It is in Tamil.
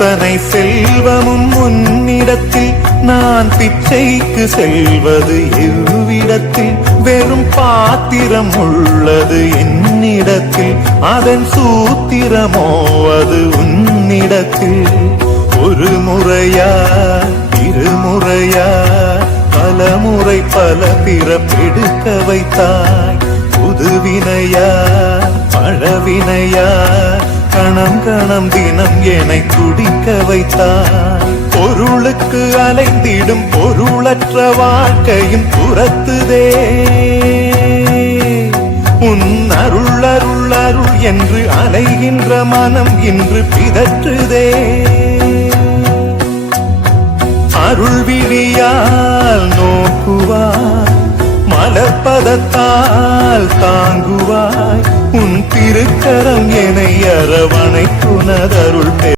அத்தனை செல்வமும் உன்னிடத்தில் நான் பிச்சைக்கு செல்வது எவ்விடத்தில் வெறும் பாத்திரம் உள்ளது என்னிடத்தில் அதன் சூத்திரமோ அது உன்னிடத்தில் ஒரு முறையா இருமுறையா பலமுறை பல பிறப்பெடுக்க வைத்தாய் புதுவினையா பழவினையா கணம் கணம் தினம் என்னை துடிக்க வைத்தாய் பொருளுக்கு அலைந்திடும் பொருளற்ற வாழ்க்கையும் துரத்துதே உன் அருள் அருள் அருள் என்று அலைகின்ற மனம் இன்று பிதற்றுதே அருள் விழியால் நோக்குவாய் மலர்பதத்தால் தாங்குவாய் உன் திருக்கரம் என்னை அரவணைக்குனதருள்